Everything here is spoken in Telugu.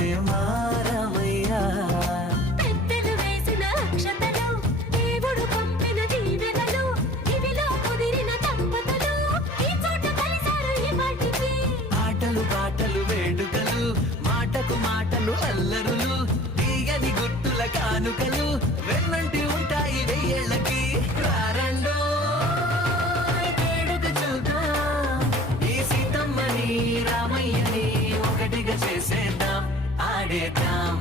వచ్చే మారమయ్యా. పెద్దలు వేసిన అక్షతలు, దేవుడు పంపిన దీవెనలు, ఇవిలో కుదిరిన దంపతులు ఈ చోట కలిసారు ఈ వాటికి. ఆటలు పాటలు వేడుకలు, మాటకు మాటలు అల్లరులు, తీయని గుర్తుల కానుకలు వెన్నంటి ఉంటాయి వెయ్యేళ్ళకి. రారండో వేడుక చూద్దాం, ఈ సీతమ్మని రామయ్యని ఒకటిగా చేసేద్దాం, ఆడేద్దాం.